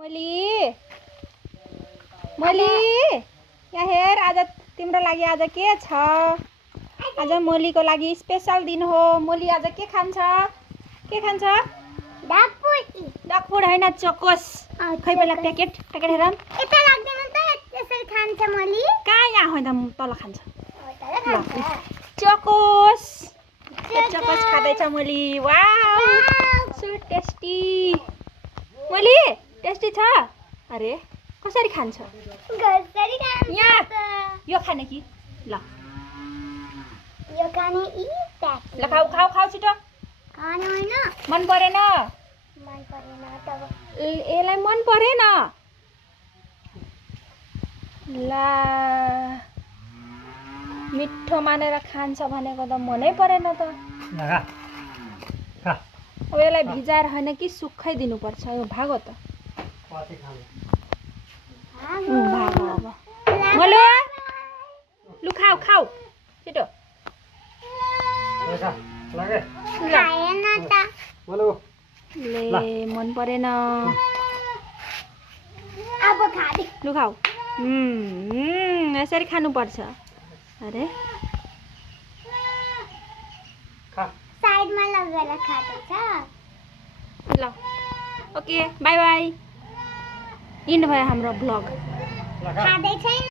मैले यहाँ हेर, आज तिम्रो लागि आज के छ? आज मोलीको लागि स्पेशल दिन हो। मोली आज के खान्छ? के खान्छ? डकफुड हैन, चोकोस। खै पहिला प्याकेट हेर। यता लाग्दैन त, यसरी खान्छ मोली। कहाँ यहाँ होइन, तल खान्छ। चोकोस। चोकोस खाँदैछ Molly. Wow, so tasty. Molly tasty छ? अरे कसरी खान्छ? कसरी खान्छ? यहाँ यो खाने कि? ल यो खाने इ प्याकेट। ल खाऊ छिटो। खानु हैन? मन परेन? मन परेन त। यसलाई मन परेन? ला, मिठो मानेर खान्छ भनेको त मनै परेन त। अब यसलाई भिजाएर होइन कि सुक्खै दिनुपर्छ। यो भागो त। भागो अब। मोलो लु खाऊ छिटो। खाएन त। ले मन परेन। अब खादे। लु खाऊ। यसरी खानुपर्छ। अरे साइडमा लगेर खाँदैछ। ल ओके, बाई बाई। इन्ड भयो हाम्रो भ्लग। खाँदै छैन।